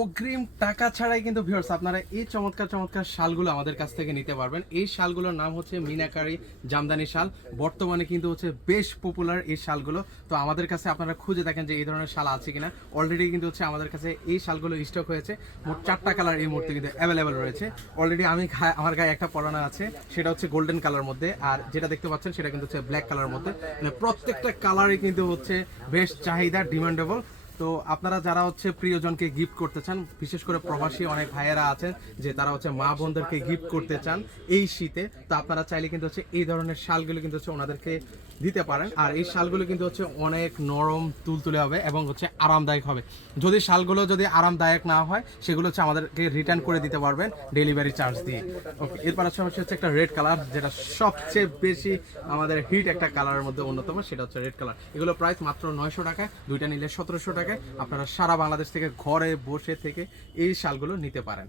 অগ্রিম টাকা ছাড়াই কিন্তু ভিউয়ার্স আপনারা এই চমৎকার চমৎকার শালগুলো আমাদের কাছ থেকে নিতে পারবেন। এই শালগুলোর নাম হচ্ছে মিনাকারি জামদানি শাল। বর্তমানে কিন্তু হচ্ছে বেশ পপুলার এই শালগুলো। তো আমাদের কাছে আপনারা খুঁজে দেখেন যে এই ধরনের শাল আছে কিনা। অলরেডি কিন্তু হচ্ছে আমাদের কাছে এই শালগুলো স্টক হয়েছে। মোট 4টা কালার এই মুহূর্তে কিন্তু অ্যাভেলেবেল রয়েছে। অলরেডি আমার গায়ে একটা পরানো আছে, সেটা হচ্ছে গোল্ডেন কালার মধ্যে, আর যেটা দেখতে পাচ্ছেন সেটা কিন্তু হচ্ছে ব্ল্যাক কালার মধ্যে। মানে প্রত্যেকটা কালারই কিন্তু হচ্ছে বেশ চাহিদা, ডিমান্ডেবল। তো আপনারা যারা হচ্ছে প্রিয়জনকে গিফট করতে চান, বিশেষ করে প্রবাসী অনেক ভাইয়েরা আছেন যে তারা হচ্ছে মা বোনদেরকে গিফট করতে চান এই শীতে, তো আপনারা চাইলে কিন্তু হচ্ছে এই ধরনের শালগুলো কিন্তু হচ্ছে ওনাদেরকে দিতে পারেন। আর এই শালগুলো কিন্তু হচ্ছে অনেক নরম তুলতুলে হবে এবং হচ্ছে আরামদায়ক হবে। যদি শালগুলো যদি আরামদায়ক না হয় সেগুলো হচ্ছে আমাদেরকে রিটার্ন করে দিতে পারবেন ডেলিভারি চার্জ দিয়ে। ওকে, এরপর হচ্ছে একটা রেড কালার, যেটা সবচেয়ে বেশি আমাদের হিট একটা কালারের মধ্যে অন্যতম, সেটা হচ্ছে রেড কালার। এগুলো প্রাইস মাত্র 900 টাকায়, দুইটা নিলে 1700 টাকায় আপনারা সারা বাংলাদেশ থেকে ঘরে বসে থেকে এই শালগুলো নিতে পারেন।